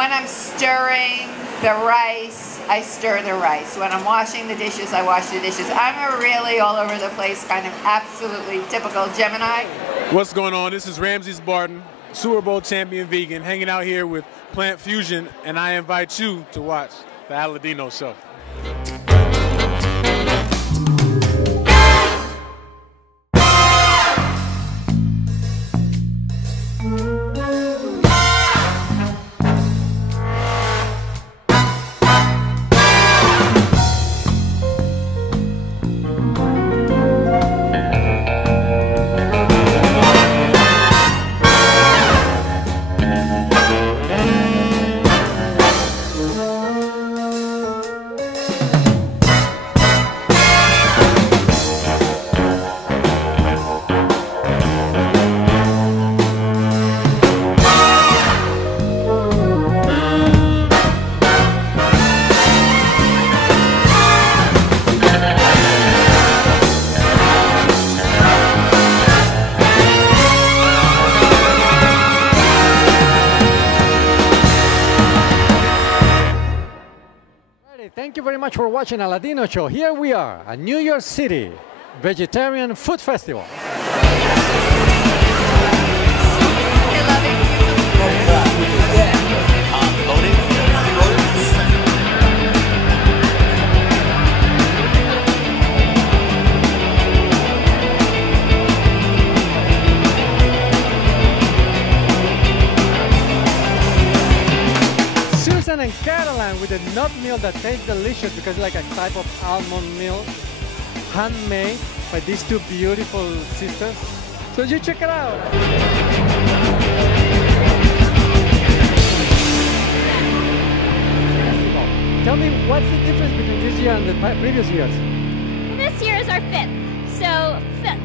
When I'm stirring the rice, I stir the rice. When I'm washing the dishes, I wash the dishes. I'm a really all over the place kind of absolutely typical Gemini. What's going on? This is Ramses Barton, Super Bowl champion vegan, hanging out here with Plant Fusion, and I invite you to watch the ALADINO show. Thank you very much for watching ALADINO show. Here we are at New York City Vegetarian Food Festival. Susan and Caroline with a nut meal that tastes delicious because it's like a type of almond meal, handmade by these two beautiful sisters. So you check it out. Tell me, what's the difference between this year and the previous years? This year is our fifth. So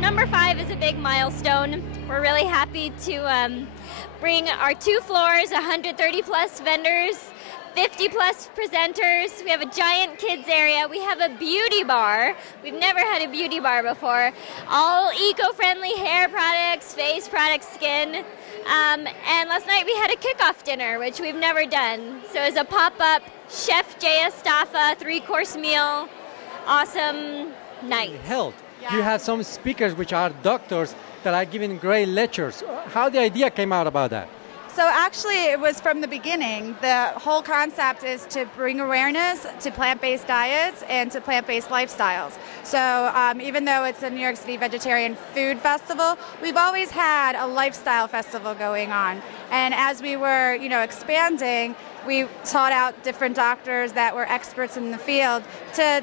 number 5 is a big milestone. We're really happy to bring our 2 floors, 130 plus vendors, 50 plus presenters. We have a giant kids area. We have a beauty bar. We've never had a beauty bar before. All eco-friendly hair products, face products, skin. And last night we had a kickoff dinner, which we've never done. So it's a pop-up Chef J.S. Staffa 3-course meal. Awesome night. Health. Yeah. You had some speakers which are doctors that are giving great lectures. How the idea came out about that? So actually it was from the beginning. The whole concept is to bring awareness to plant-based diets and to plant-based lifestyles. So even though it's a New York City Vegetarian Food Festival, we've always had a lifestyle festival going on. And as we were, expanding, we sought out different doctors that were experts in the field to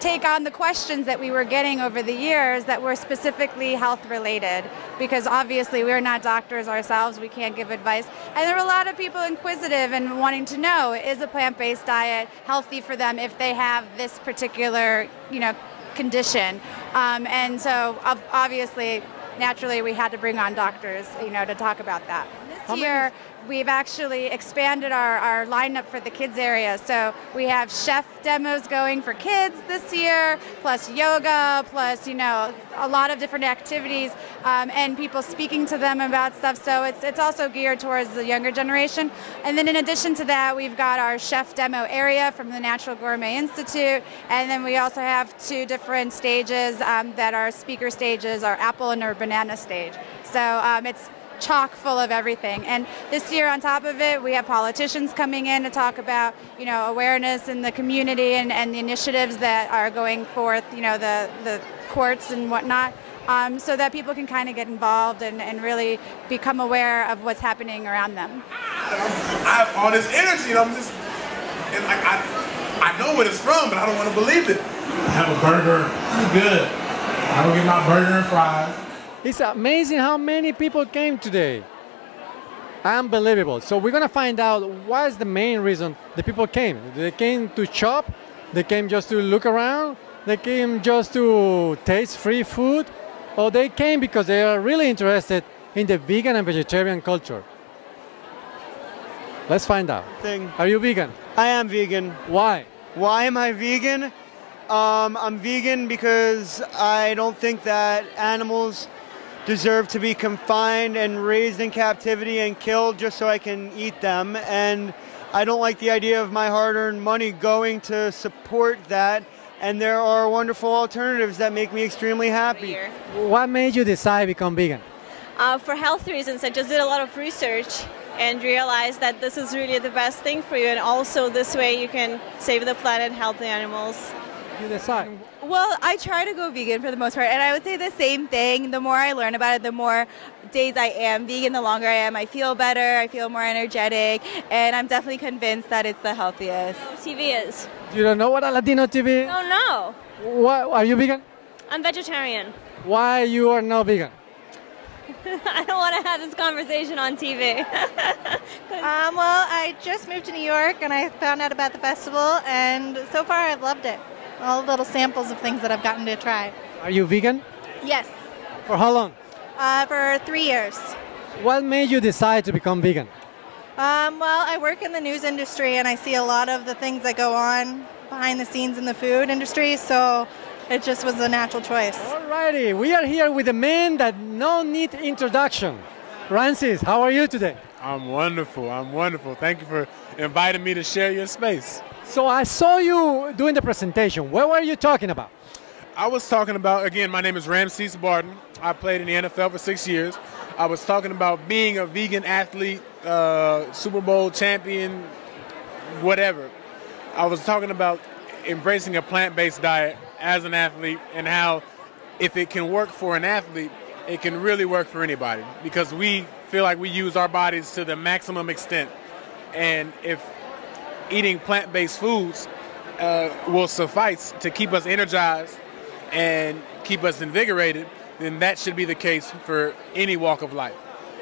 take on the questions that we were getting over the years that were specifically health related, because obviously we're not doctors ourselves, we can't give advice. And there were a lot of people inquisitive and wanting to know, is a plant-based diet healthy for them if they have this particular, condition? And so obviously, naturally, we had to bring on doctors, to talk about that. This year, we've actually expanded our lineup for the kids area. So we have chef demos going for kids this year, plus yoga, plus, a lot of different activities, and people speaking to them about stuff. So it's also geared towards the younger generation. And then in addition to that, we've got our chef demo area from the Natural Gourmet Institute. And then we also have 2 different stages that are speaker stages, our apple and our banana stage. So it's chock full of everything. And this year, on top of it, we have politicians coming in to talk about, awareness in the community and the initiatives that are going forth, the courts and whatnot, so that people can kind of get involved and really become aware of what's happening around them. I have all this energy, and I know what it's from, but I don't want to believe it. I have a burger. I'm good. I don't get my burger and fries. It's amazing how many people came today. Unbelievable. So we're going to find out what is the main reason the people came. They came to shop, they came just to look around, they came just to taste free food, or they came because they are really interested in the vegan and vegetarian culture. Let's find out. Are you vegan? I am vegan. Why? Why am I vegan? I'm vegan because I don't think that animals deserve to be confined and raised in captivity and killed just so I can eat them. And I don't like the idea of my hard-earned money going to support that. And there are wonderful alternatives that make me extremely happy. What made you decide to become vegan? For health reasons, I just did a lot of research and realized that this is really the best thing for you, and also this way you can save the planet, help the animals. You decide. Well, I try to go vegan for the most part, and I would say the same thing. The more I learn about it, the more days I am vegan, the longer I am. I feel better, I feel more energetic, and I'm definitely convinced that it's the healthiest. TV is. You don't know what ALADINO TV is? Oh no, What, are you vegan? I'm vegetarian. Why you are not vegan? I don't want to have this conversation on TV. Well, I just moved to New York and I found out about the festival, and so far I've loved it. All the little samples of things that I've gotten to try. Are you vegan? Yes, For how long? for 3 years. What made you decide to become vegan? Well, I work in the news industry and I see a lot of the things that go on behind the scenes in the food industry, so it just was a natural choice. Alrighty, we are here with a man that no need introduction. Francis, how are you today? I'm wonderful. I'm wonderful. Thank you for inviting me to share your space. So I saw you doing the presentation. What were you talking about? I was talking about, again, my name is Ramses Barton. I played in the NFL for 6 years. I was talking about being a vegan athlete, Super Bowl champion, whatever. I was talking about embracing a plant-based diet as an athlete, and how if it can work for an athlete, it can really work for anybody, because we feel like we use our bodies to the maximum extent. And if eating plant-based foods will suffice to keep us energized and keep us invigorated, then that should be the case for any walk of life.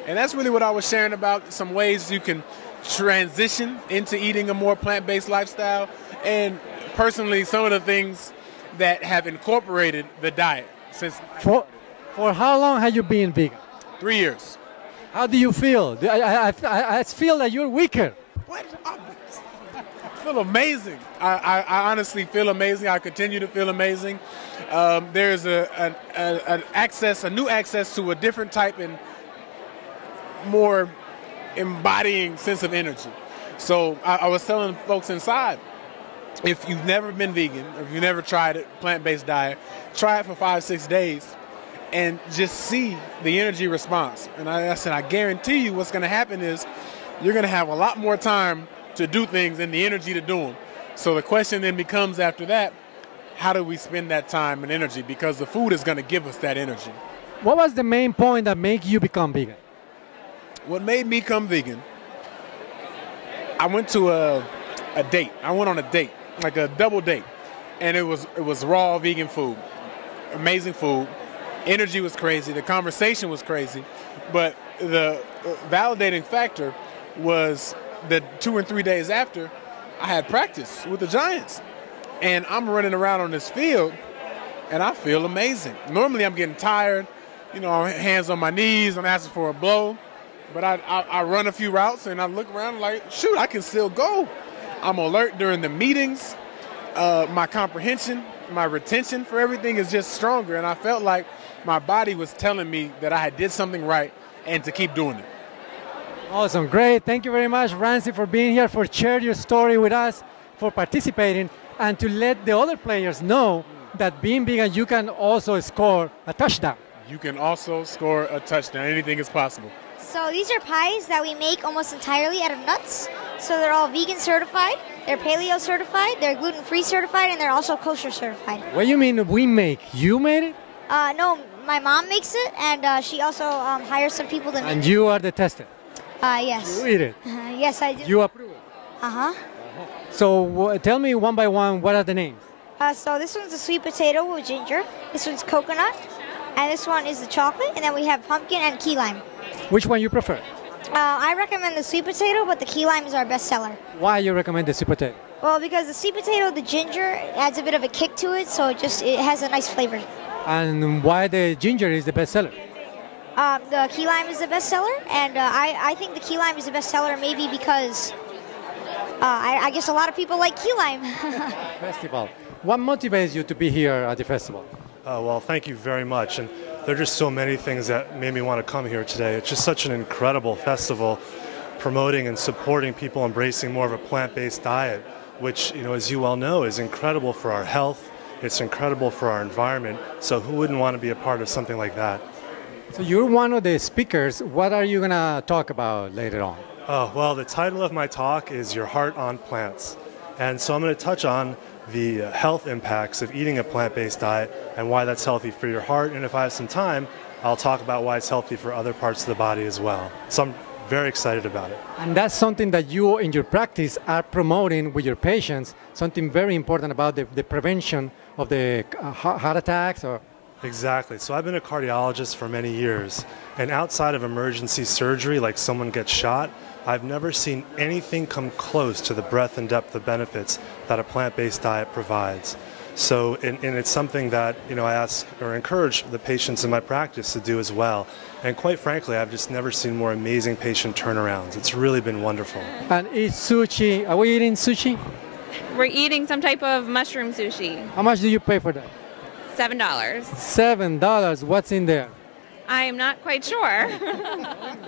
And that's really what I was sharing about, some ways you can transition into eating a more plant-based lifestyle, and personally some of the things that have incorporated the diet since. For how long have you been vegan? 3 years. How do you feel? I feel that you're weaker. What? I feel amazing. I honestly feel amazing. I continue to feel amazing. There's a new access to a different type and more embodying sense of energy. So I was telling folks inside, if you've never been vegan, or if you've never tried a plant-based diet, try it for 5-6 days and just see the energy response. And I said, I guarantee you what's going to happen is you're going to have a lot more time to do things and the energy to do them. So the question then becomes after that, how do we spend that time and energy? Because the food is going to give us that energy. What was the main point that made you become vegan? What made me become vegan, I went to a date. I went on a date, like a double date, and it was raw vegan food, amazing food. Energy was crazy. The conversation was crazy, but the validating factor was that 2 and 3 days after, I had practice with the Giants, and I'm running around on this field, and I feel amazing. Normally, I'm getting tired, hands on my knees, I'm asking for a blow, but I run a few routes, and I look around like, shoot, I can still go. I'm alert during the meetings. My comprehension, my retention for everything is just stronger, and I felt like my body was telling me that I had did something right and to keep doing it. Awesome, great. Thank you very much, Ramsey, for being here, for sharing your story with us, for participating, and to let the other players know that being vegan, you can also score a touchdown. You can also score a touchdown. Anything is possible. So these are pies that we make almost entirely out of nuts. So they're all vegan certified, they're paleo certified, they're gluten-free certified, and they're also kosher certified. What do you mean we make? You made it? No, my mom makes it, and she also hires some people to make it. And you are the tester? Yes. You eat it? Yes, I do. You approve it? Uh-huh. So tell me one by one, what are the names? So this one's the sweet potato with ginger, this one's coconut, and this one is the chocolate, and then we have pumpkin and key lime. Which one you prefer? I recommend the sweet potato, but the key lime is our best seller. Why you recommend the sweet potato? Well, because the sweet potato, the ginger adds a bit of a kick to it, so it has a nice flavor. And why the ginger is the best seller? The key lime is the best seller, and I think the key lime is the best seller maybe because I guess a lot of people like key lime. Festival. What motivates you to be here at the festival? Well, thank you very much. And There are just so many things that made me want to come here today. It's just such an incredible festival, promoting and supporting people embracing more of a plant-based diet, which, as you well know, is incredible for our health. It's incredible for our environment. So who wouldn't want to be a part of something like that? So you're one of the speakers. What are you going to talk about later on? Oh, well, the title of my talk is Your Heart on Plants. And so I'm going to touch on the health impacts of eating a plant-based diet and why that's healthy for your heart. And if I have some time, I'll talk about why it's healthy for other parts of the body as well. So I'm very excited about it. And that's something that you, in your practice, are promoting with your patients, something very important about the prevention of the heart attacks or... Exactly. So I've been a cardiologist for many years, and outside of emergency surgery, like someone gets shot, I've never seen anything come close to the breadth and depth of benefits that a plant-based diet provides. So, and it's something that, I ask or encourage the patients in my practice to do as well. And quite frankly, I've just never seen more amazing patient turnarounds. It's really been wonderful. And eat sushi. Are we eating sushi? We're eating some type of mushroom sushi. How much do you pay for that? $7. $7. What's in there? I am not quite sure.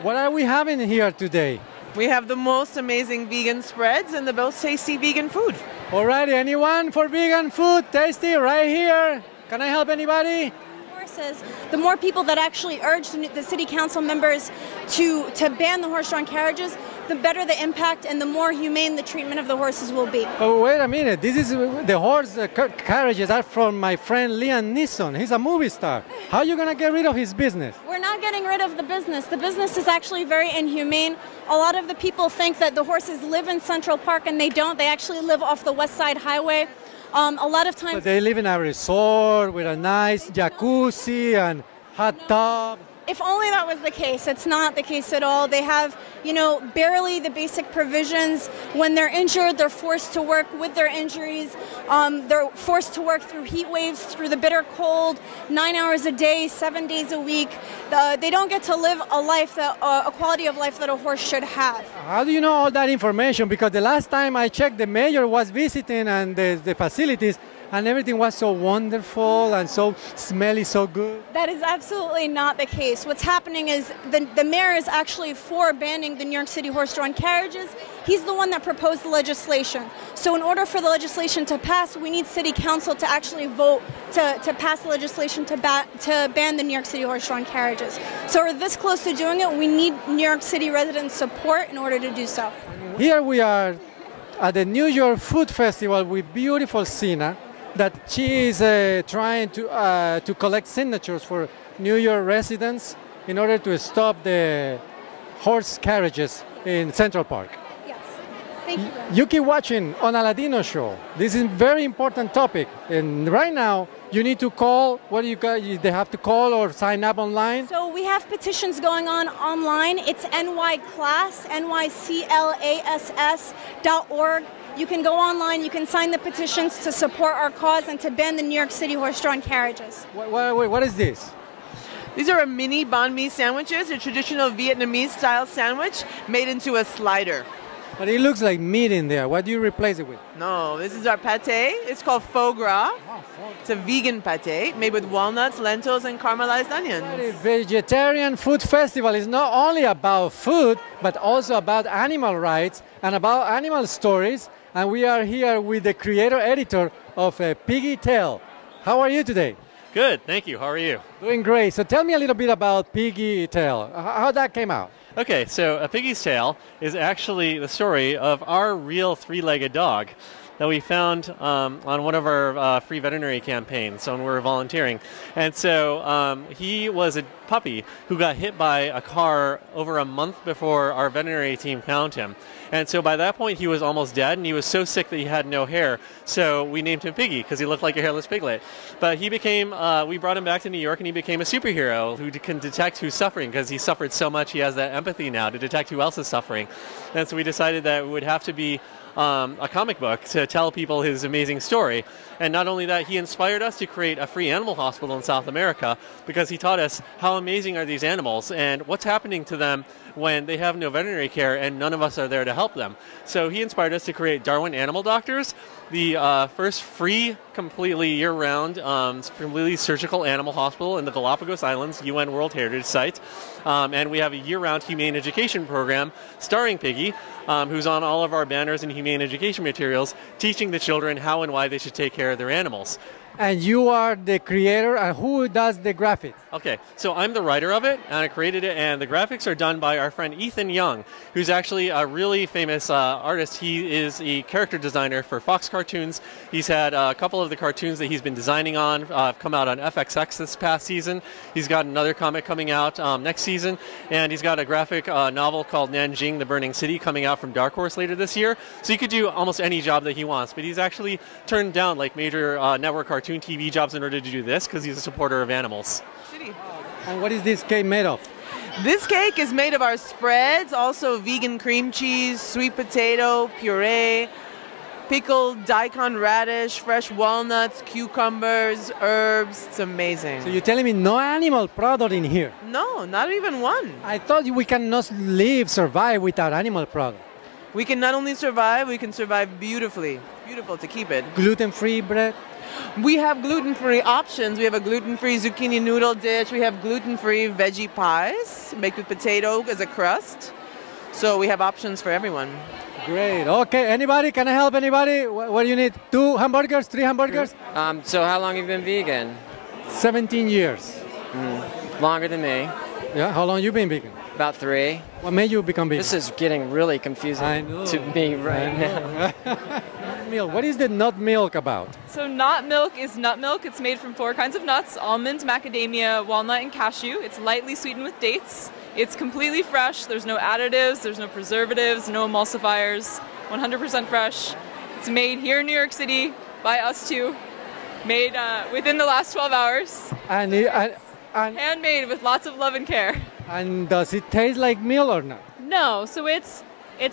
What are we having here today? We have the most amazing vegan spreads and the most tasty vegan food. Alrighty, anyone for vegan food? Tasty, right here. Can I help anybody? Horses, the more people that actually urge the city council members to ban the horse-drawn carriages, the better the impact and the more humane the treatment of the horses will be. Oh, wait a minute. This is the horse carriages are from my friend Liam Neeson. He's a movie star. How are you going to get rid of his business? We're not getting rid of the business. The business is actually very inhumane. A lot of the people think that the horses live in Central Park, and they don't. They actually live off the West Side Highway. A lot of times... But they live in a resort with a nice jacuzzi and hot tub. If only that was the case. It's not the case at all. They have, barely the basic provisions. When they're injured, they're forced to work with their injuries. They're forced to work through heat waves, through the bitter cold, 9 hours a day, 7 days a week. They don't get to live a life, a quality of life that a horse should have. How do you know all that information? Because the last time I checked, the mayor was visiting and the facilities, and everything was so wonderful and so smelly, so good. That is absolutely not the case. What's happening is the mayor is actually for banning the New York City horse-drawn carriages. He's the one that proposed the legislation. So in order for the legislation to pass, we need city council to actually vote to pass the legislation to ban the New York City horse-drawn carriages. So we're this close to doing it. We need New York City residents' support in order to do so. Here we are at the New York Food Festival with beautiful Sina, that she is trying to collect signatures for New York residents in order to stop the horse carriages in Central Park. Yes. Thank you. You keep watching on ALADINO show. This is a very important topic. And right now, you need to call. What do you got? They have to call or sign up online? So we have petitions going on online. It's NYClass, NYCLASS.org. You can go online, you can sign the petitions to support our cause and to ban the New York City horse-drawn carriages. Wait, what is this? These are mini banh mi sandwiches, a traditional Vietnamese-style sandwich made into a slider. But it looks like meat in there. What do you replace it with? No, this is our pâté. It's called foie gras. It's a vegan pâté made with walnuts, lentils, and caramelized onions. The vegetarian food festival is not only about food, but also about animal rights and about animal stories. And we are here with the creator-editor of Piggy Tale. How are you today? Good, thank you. How are you? Doing great. So tell me a little bit about Piggy Tale. How that came out? Okay, so A Piggy's Tale is actually the story of our real three-legged dog that we found on one of our free veterinary campaigns when we were volunteering. And so he was a puppy who got hit by a car over a month before our veterinary team found him. And so by that point, he was almost dead, and he was so sick that he had no hair. So we named him Piggy because he looked like a hairless piglet. But he became, we brought him back to New York, and he became a superhero who can detect who's suffering because he suffered so much. He has that empathy now to detect who else is suffering. And so we decided that it would have to be a comic book to tell people his amazing story. And not only that, he inspired us to create a free animal hospital in South America because he taught us how amazing are these animals and what's happening to them when they have no veterinary care and none of us are there to help them. So he inspired us to create Darwin Animal Doctors, the first free, completely year-round, completely surgical animal hospital in the Galapagos Islands, UN World Heritage Site. And we have a year-round humane education program starring Piggy, who's on all of our banners and humane education materials, teaching the children how and why they should take care of their animals. And you are the creator, and who does the graphics? Okay, so I'm the writer of it, and I created it, and the graphics are done by our friend Ethan Young, who's actually a really famous artist. He is a character designer for Fox Cartoons. He's had a couple of the cartoons that he's been designing on come out on FXX this past season. He's got another comic coming out next season, and he's got a graphic novel called Nanjing, the Burning City, coming out from Dark Horse later this year. So he could do almost any job that he wants, but he's actually turned down like major network cartoon TV jobs in order to do this because he's a supporter of animals. And what is this cake made of? This cake is made of our spreads, also vegan cream cheese, sweet potato, puree, pickled daikon radish, fresh walnuts, cucumbers, herbs. It's amazing. So you're telling me no animal product in here? No, not even one. I thought we cannot survive without animal product. We can not only survive, we can survive beautifully. Beautiful to keep it. Gluten-free bread? We have gluten-free options. We have a gluten-free zucchini noodle dish. We have gluten-free veggie pies made with potato as a crust. So we have options for everyone. Great. Okay, anybody? Can I help anybody? What do you need? 2 hamburgers? 3 hamburgers? So how long have you been vegan? 17 years. Longer than me. Yeah, how long you been vegan? About 3. What made you become vegan? This is getting really confusing to me right now. Milk. What is the nut milk about? So nut milk is nut milk. It's made from 4 kinds of nuts: almond, macadamia, walnut, and cashew. It's lightly sweetened with dates. It's completely fresh. There's no additives, there's no preservatives, no emulsifiers, 100% fresh. It's made here in New York City by us two, made within the last 12 hours. And handmade with lots of love and care. And does it taste like milk or not? No, so it's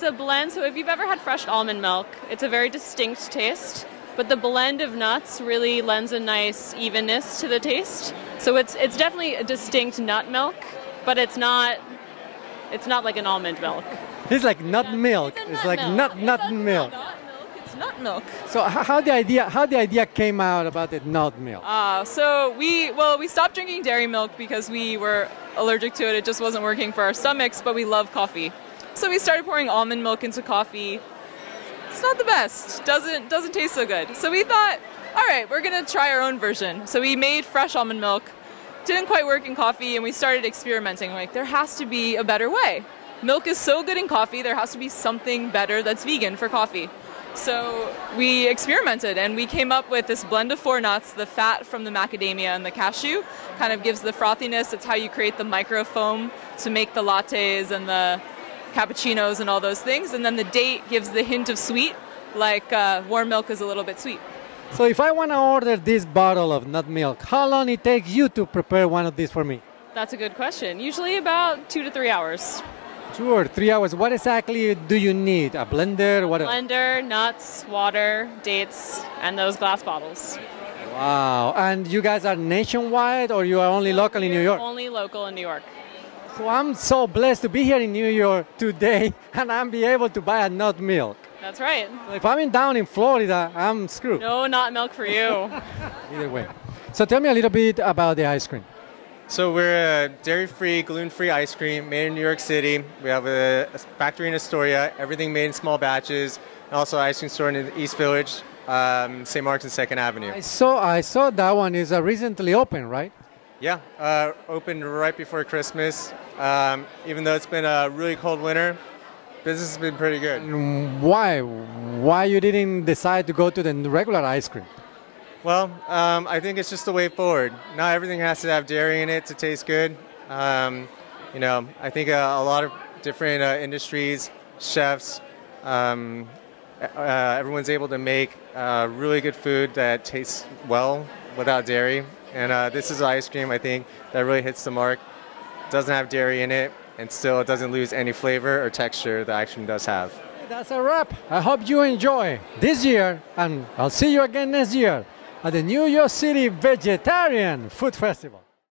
a blend. So if you've ever had fresh almond milk, it's a very distinct taste. But the blend of nuts really lends a nice evenness to the taste. So it's definitely a distinct nut milk, but it's not like an almond milk. It's like nut milk. It's like nut milk. It's nut milk. So how the idea came out about the nut milk? So we stopped drinking dairy milk because we were allergic to it. It just wasn't working for our stomachs, but we love coffee. So we started pouring almond milk into coffee. It's not the best. Doesn't taste so good. So we thought, all right, we're gonna try our own version. So we made fresh almond milk. Didn't quite work in coffee, and we started experimenting. Like, there has to be a better way. Milk is so good in coffee, there has to be something better that's vegan for coffee. So we experimented, and we came up with this blend of 4 nuts. The fat from the macadamia and the cashew kind of gives the frothiness. It's how you create the micro foam to make the lattes and the cappuccinos and all those things. And then the date gives the hint of sweet, like warm milk is a little bit sweet. So if I want to order this bottle of nut milk, how long it takes you to prepare one of these for me? That's a good question. Usually about 2 to 3 hours. 2 or 3 hours. What exactly do you need? A blender? What? Blender, nuts, water, dates, and those glass bottles. Wow. And you guys are nationwide, or you are only local in New York? Only local in New York. So I'm so blessed to be here in New York today, and I'm be able to buy a nut milk. That's right. So if I'm down in Florida, I'm screwed. No nut milk for you. Either way. So tell me a little bit about the ice cream. So we're a dairy-free, gluten-free ice cream made in New York City. We have a factory in Astoria, everything made in small batches, and also an ice cream store in the East Village, St. Mark's and 2nd Avenue. I saw that one is recently open, right? Yeah, opened right before Christmas. Even though it's been a really cold winter, business has been pretty good. Why? Why you didn't decide to go to the regular ice cream? Well, I think it's just the way forward. Not everything has to have dairy in it to taste good. You know, I think a lot of different industries, chefs, everyone's able to make really good food that tastes well without dairy. And this is ice cream, I think, that really hits the mark. Doesn't have dairy in it, and still it doesn't lose any flavor or texture that ice cream does have. That's a wrap. I hope you enjoy this year, and I'll see you again next year at the New York City Vegetarian Food Festival.